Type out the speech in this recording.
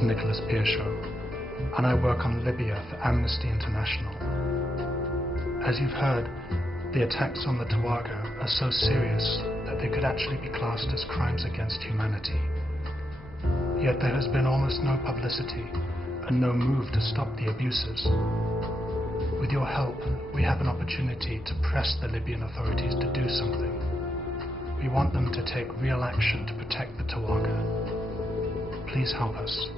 is Nicholas Piershaw, and I work on Libya for Amnesty International. As you've heard, the attacks on the Tawaga are so serious that they could actually be classed as crimes against humanity. Yet there has been almost no publicity and no move to stop the abuses. With your help, we have an opportunity to press the Libyan authorities to do something. We want them to take real action to protect the Tawaga. Please help us.